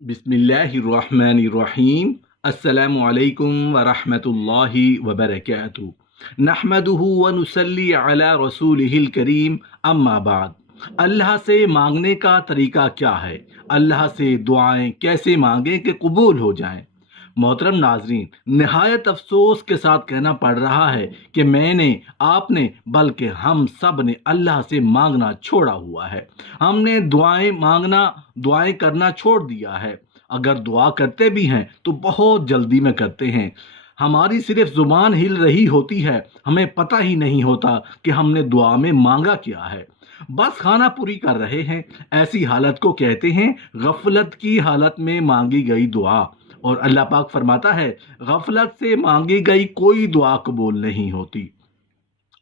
बिस्मिल्लाहिर्रहमानिर्रहीम। अस्सलामु अलैकुम वरहमतुल्लाहि वबरकातुहू। नहमदुहु व नुसल्ली अला रसूलिहिल करीम, अम्मा बाद। अल्लाह से मांगने का तरीका क्या है? अल्लाह से दुआएं कैसे मांगें कि कबूल हो जाएं? मोहतरम नाजरीन, नहायत अफसोस के साथ कहना पड़ रहा है कि मैंने, आपने, बल्कि हम सब ने अल्लाह से मांगना छोड़ा हुआ है। हमने दुआएं करना छोड़ दिया है। अगर दुआ करते भी हैं तो बहुत जल्दी में करते हैं। हमारी सिर्फ जुबान हिल रही होती है, हमें पता ही नहीं होता कि हमने दुआ में मांगा क्या है। बस खाना पूरी कर रहे हैं। ऐसी हालत को कहते हैं गफलत की हालत में मांगी गई दुआ। और अल्लाह पाक फरमाता है, गफलत से मांगी गई कोई दुआ कबूल नहीं होती।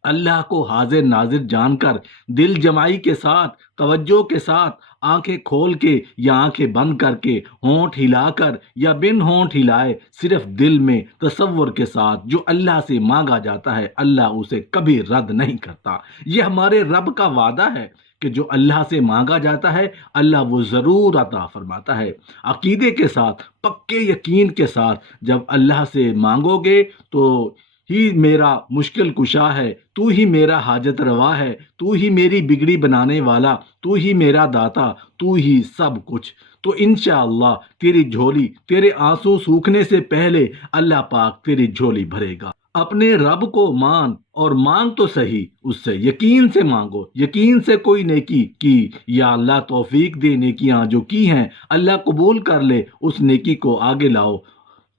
अल्लाह को हाजिर नाजिर जानकर, दिल जमाई के साथ, तवज्जो के साथ, आंखें खोल के या आंखें बंद करके, होंठ हिलाकर या बिन होंठ हिलाए, सिर्फ दिल में तसव्वुर के साथ जो अल्लाह से मांगा जाता है, अल्लाह उसे कभी रद्द नहीं करता। ये हमारे रब का वादा है कि जो अल्लाह से मांगा जाता है, अल्लाह वो ज़रूर अता फरमाता है। अकीदे के साथ, पक्के यकीन के साथ जब अल्लाह से मांगोगे तो ही मेरा मुश्किल कुशा है, तू ही मेरा हाजत रवा है, तू ही मेरी बिगड़ी बनाने वाला, तू ही मेरा दाता, तू ही सब कुछ। तो इंशाअल्लाह तेरी झोली, तेरे आंसू सूखने से पहले अल्लाह पाक तेरी झोली भरेगा। अपने रब को मान, और मांग तो सही, उससे यकीन से मांगो, यकीन से कोई नेकी की, या अल्लाह तौफीक दे, नेकियां जो की हैं अल्लाह कबूल कर ले, उस नेकी को आगे लाओ,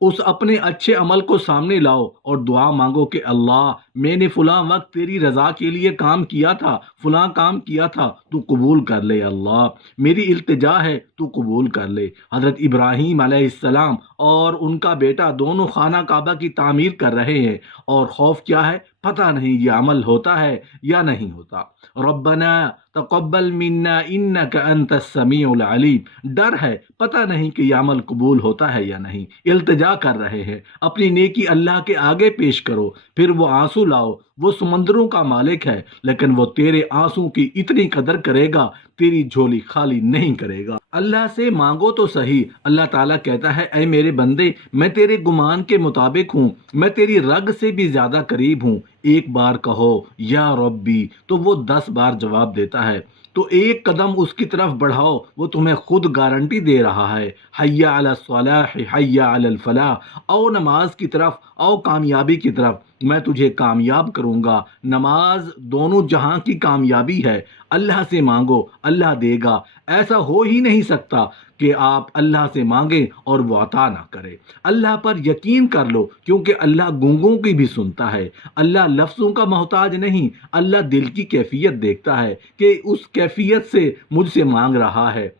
उस अपने अच्छे अमल को सामने लाओ और दुआ मांगो कि अल्लाह, मैंने फलां वक्त तेरी रज़ा के लिए काम किया था, फलां काम किया था, तू कबूल कर ले अल्लाह। मेरी इल्तिजा है, तू कबूल कर ले। हज़रत इब्राहीम अलैहिस्सलाम और उनका बेटा दोनों खाना काबा की तामीर कर रहे हैं, और खौफ क्या है? पता नहीं ये अमल होता है या नहीं होता। रब्बना तक़ब्बल मिन्ना इन्नका अंतस समीउल अलीम। डर है, पता नहीं कि यह अमल कबूल होता है या नहीं। इल्तिजा कर रहे हैं, अपनी नेकी अल्लाह के आगे पेश करो, फिर वो आंसू लाओ। वो समंदरों का मालिक है, लेकिन वो तेरे आंसू की इतनी कदर करेगा, तेरी झोली खाली नहीं करेगा। अल्लाह से मांगो तो सही। अल्लाह ताला कहता है, ऐ मेरे बंदे, मैं तेरे गुमान के मुताबिक हूँ, मैं तेरी रग से भी ज्यादा करीब हूँ। एक बार कहो या रब्बी तो वो 10 बार जवाब देता है। तो एक कदम उसकी तरफ बढ़ाओ, वो तुम्हें खुद गारंटी दे रहा है, हय्या अला सलाह हय्या अल फलाह। आओ नमाज की तरफ, आओ कामयाबी की तरफ, मैं तुझे कामयाब करूंगा। नमाज दोनों जहां की कामयाबी है। अल्लाह से मांगो, अल्लाह देगा। ऐसा हो ही नहीं सकता कि आप अल्लाह से मांगें और वो अता ना करे। अल्लाह पर यकीन कर लो, क्योंकि अल्लाह गूंगों की भी सुनता है। अल्लाह लफ्ज़ों का मोहताज नहीं, अल्लाह दिल की कैफियत देखता है कि उस कैफियत से मुझसे मांग रहा है।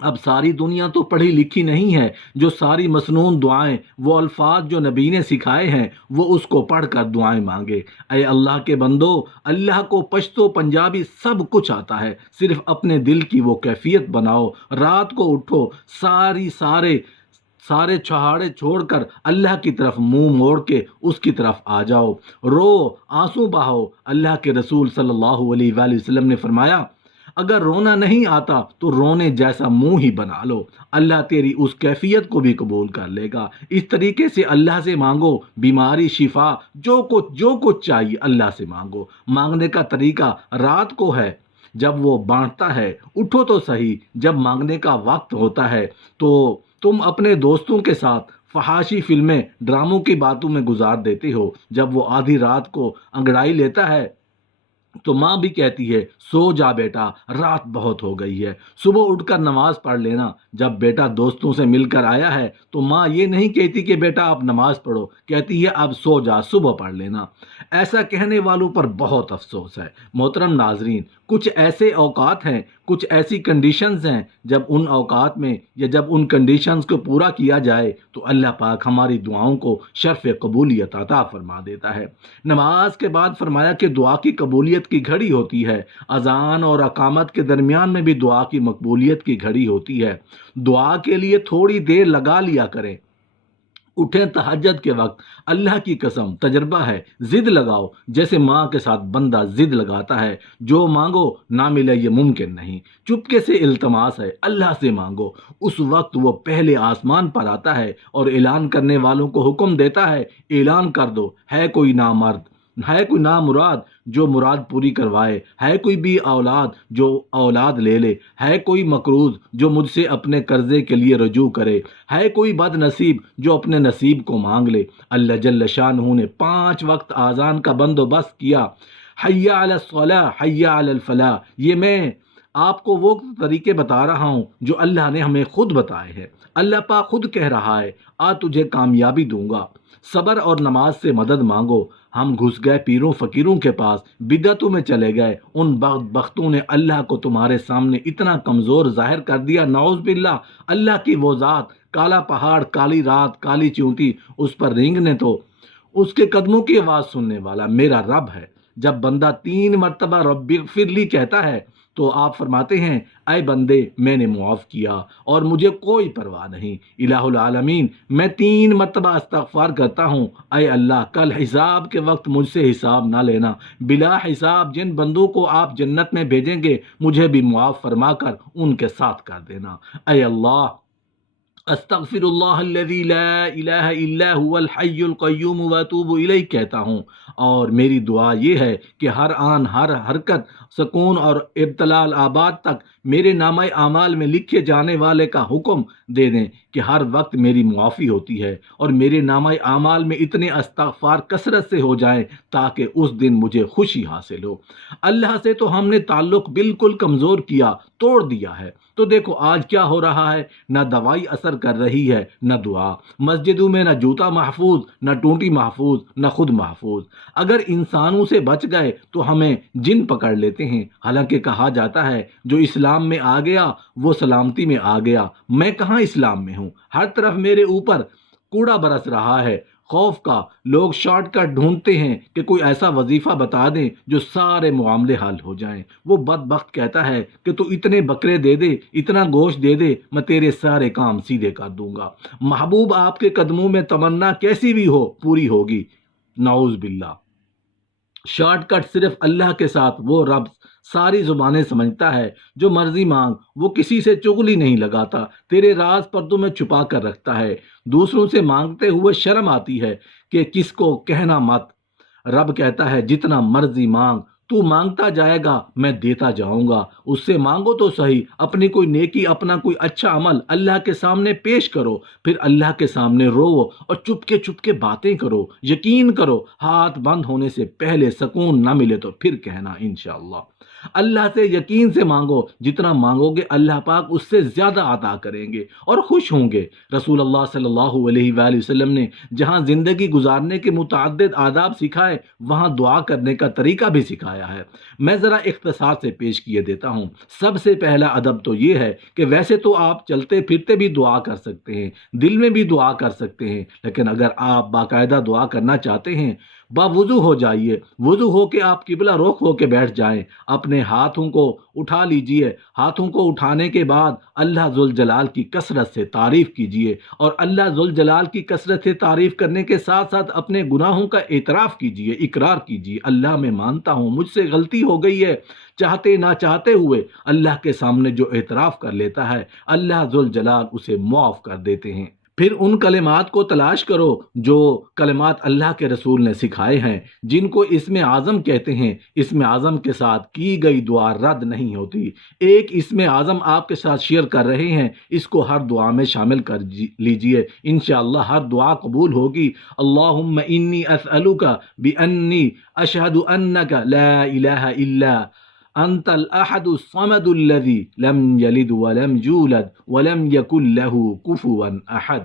अब सारी दुनिया तो पढ़ी लिखी नहीं है जो सारी मसनून दुआएं, वो अल्फाज जो नबी ने सिखाए हैं, वो उसको पढ़कर दुआएं मांगे। अय अल्लाह के बंदो, अल्लाह को पश्तो पंजाबी सब कुछ आता है, सिर्फ अपने दिल की वो कैफियत बनाओ। रात को उठो, सारे सारे छहाड़े छोड़कर अल्लाह की तरफ मुंह मोड़ के उसकी तरफ आ जाओ। रो, आंसू बहाओ। अल्लाह के रसूल सल्लल्लाहु अलैहि वसल्लम ने फरमाया, अगर रोना नहीं आता तो रोने जैसा मुंह ही बना लो। अल्लाह तेरी उस कैफियत को भी कबूल कर लेगा। इस तरीके से अल्लाह से मांगो, बीमारी शिफा, जो कुछ चाहिए अल्लाह से मांगो। मांगने का तरीका रात को है, जब वो बांटता है। उठो तो सही, जब मांगने का वक्त होता है तो तुम अपने दोस्तों के साथ फहाशी फिल्में, ड्रामों की बातों में गुजार देते हो। जब वो आधी रात को अंगड़ाई लेता है तो माँ भी कहती है, सो जा बेटा, रात बहुत हो गई है, सुबह उठकर नमाज पढ़ लेना। जब बेटा दोस्तों से मिलकर आया है तो माँ ये नहीं कहती कि बेटा आप नमाज पढ़ो, कहती है अब सो जा, सुबह पढ़ लेना। ऐसा कहने वालों पर बहुत अफसोस है। मोहतरम नाजरीन, कुछ ऐसे औकात हैं, कुछ ऐसी कंडीशंस हैं, जब उन औकात में या जब उन कंडीशंस को पूरा किया जाए तो अल्लाह पाक हमारी दुआओं को शर्फ कबूलियत अता फरमा देता है। नमाज के बाद फरमाया कि दुआ की कबूलियत की घड़ी होती है। अजान और अकामत के दरमियान में भी दुआ की मकबूलियत की घड़ी होती है। दुआ के लिए थोड़ी देर लगा लिया करें, اٹھیں تہجد کے وقت، اللہ کی قسم تجربہ ہے، ضد لگاؤ جیسے ماں کے ساتھ بندہ ضد لگاتا ہے، جو مانگو نہ ملے یہ ممکن نہیں، چپکے سے التماس ہے، اللہ سے مانگو۔ اس وقت وہ پہلے آسمان پر آتا ہے اور اعلان کرنے والوں کو حکم دیتا ہے، اعلان کر دو، ہے کوئی نامرد، ہے کوئی نامراد جو مراد پوری کروائے، ہے کوئی بھی اولاد جو اولاد لے لے، ہے کوئی مقروض جو مجھ سے اپنے قرضے کے لیے رجوع کرے، ہے کوئی بد نصیب جو اپنے نصیب کو مانگ لے۔ اللہ جل شانہ نے 5 وقت آذان کا بندوبست کیا، حی علی الصلاح، حی علی الفلاح۔ یہ میں آپ کو وہ طریقے بتا رہا ہوں جو اللہ نے ہمیں خود بتائے ہیں۔ اللہ پاک خود کہہ رہا ہے، تجھے کامیابی دوں گا، صبر اور نماز سے مدد مانگو۔ ہم گھس گئے پیروں فقیروں کے پاس، بدعتوں میں چلے گئے، ان بختوں نے اللہ کو تمہارے سامنے اتنا کمزور ظاہر کر دیا، نعوذ باللہ۔ اللہ کی وہ ذات، کالا پہاڑ، کالی رات، کالی چونٹی، اس پر رینگنے تو اس کے قدموں کی آواز سننے والا میرا رب ہے۔ جب بندہ 3 مرتبہ رب اغفر لی کہتا ہے تو آپ فرماتے ہیں، اے بندے میں نے معاف کیا اور مجھے کوئی پرواہ نہیں۔ الہ العالمین، میں 3 مرتبہ استغفار کرتا ہوں، اے اللہ کل حساب کے وقت مجھ سے حساب نہ لینا، بلا حساب جن بندوں کو آپ جنت میں بھیجیں گے مجھے بھی معاف فرما کر ان کے ساتھ کر دینا۔ اے اللہ، استغفر اللہ الذی لا الہ الا هو الحی القیوم واتوب الیہ کہتا ہوں، اور میری دعا یہ ہے کہ ہر آن ہر حرکت، سکون اور ابتلال آباد تک میرے نامہ اعمال میں لکھے جانے والے کا حکم دے دیں کہ ہر وقت میری معافی ہوتی ہے، اور میرے نامہ اعمال میں اتنے استغفار کثرت سے ہو جائیں تاکہ اس دن مجھے خوشی حاصل ہو۔ اللہ سے تو ہم نے تعلق بالکل کمزور کیا، توڑ دیا ہے۔ تو دیکھو آج کیا ہو رہا ہے، نہ دوائی اثر کر رہی ہے نہ دعا، مسجدوں میں نہ جوتا محفوظ، نہ ٹوٹی محفوظ، نہ خود محفوظ۔ اگر انسانوں سے بچ گئے تو ہمیں جن پکڑ لیتے ہیں، حالانکہ کہا جاتا ہے جو اسلام میں آ گیا وہ سلامتی میں آ گیا۔ میں کہاں اسلام میں ہوں، ہر طرف میرے اوپر کوڑا برس رہا ہے خوف کا۔ لوگ شارٹ کٹ ڈھونڈتے ہیں کہ کوئی ایسا وظیفہ بتا دیں جو سارے معاملے حل ہو جائیں۔ وہ بدبخت کہتا ہے کہ تو اتنے بکرے دے دے، اتنا گوشت دے دے، میں تیرے سارے کام سیدھے کر دوں گا۔ محبوب آپ کے قدموں میں تمنا کیسی بھی ہو پوری ہوگی، نعوذ باللہ۔ شارٹ کٹ صرف اللہ کے ساتھ وہ رب ساری زبانیں سمجھتا ہے، جو مرضی مانگ، وہ کسی سے چغلی نہیں لگاتا، تیرے راز پردوں میں چھپا کر رکھتا ہے۔ دوسروں سے مانگتے ہوئے شرم آتی ہے کہ کس کو کہنا مت۔ رب کہتا ہے جتنا مرضی مانگ، تو مانگتا جائے گا میں دیتا جاؤں گا۔ اس سے مانگو تو صحیح، اپنی کوئی نیکی، اپنا کوئی اچھا عمل اللہ کے سامنے پیش کرو، پھر اللہ کے سامنے رو اور چپ کے باتیں کرو۔ یقین کرو ہاتھ بند ہونے سے پہلے سکون نہ ملے تو پھر کہنا انشاءاللہ۔ اللہ سے یقین سے مانگو، جتنا مانگو گے اللہ پاک اس سے زیادہ عطا کریں گے اور خوش ہوں گے۔ رسول اللہ صلی اللہ علیہ وآلہ وسلم نے جہاں زندگی گزارنے کے متعدد آداب سکھائے وہاں دعا کرنے کا طریقہ بھی سکھایا ہے۔ میں ذرا اختصار سے پیش کیے دیتا ہوں۔ سب سے پہلا ادب تو یہ ہے کہ ویسے تو آپ چلتے پھرتے بھی دعا کر سکتے ہیں، دل میں بھی دعا کر سکتے ہیں، لیکن اگر آپ باقاعدہ دعا کرنا چاہتے ہیں باوضو ہو جائیے، وضو ہو کے آپ قبلہ رخ ہو کے بیٹھ جائیں، اپنے ہاتھوں کو اٹھا لیجئے، ہاتھوں کو اٹھانے کے بعد اللہ ذوالجلال کی کثرت سے تعریف کیجئے، اور اللہ ذوالجلال کی کثرت سے تعریف کرنے کے ساتھ ساتھ اپنے گناہوں کا اعتراف کیجئے، اقرار کیجئے، اللہ میں مانتا ہوں مجھ سے غلطی ہو گئی ہے۔ چاہتے نہ چاہتے ہوئے اللہ کے سامنے جو اعتراف کر لیتا ہے اللہ ذوالجلال اسے معاف کر دیتے ہیں۔ پھر ان کلمات کو تلاش کرو جو کلمات اللہ کے رسول نے سکھائے ہیں، جن کو اسم اعظم کہتے ہیں۔ اسم اعظم کے ساتھ کی گئی دعا رد نہیں ہوتی۔ ایک اسم اعظم آپ کے ساتھ شیئر کر رہے ہیں، اس کو ہر دعا میں شامل کر لیجئے، انشاءاللہ ہر دعا قبول ہوگی۔ اللہم انی اسألک بانی اشہد انک لا الہ الا انت الاحد الصمد الذی لم یلد ولم یولد ولم یکن له کفوا احد۔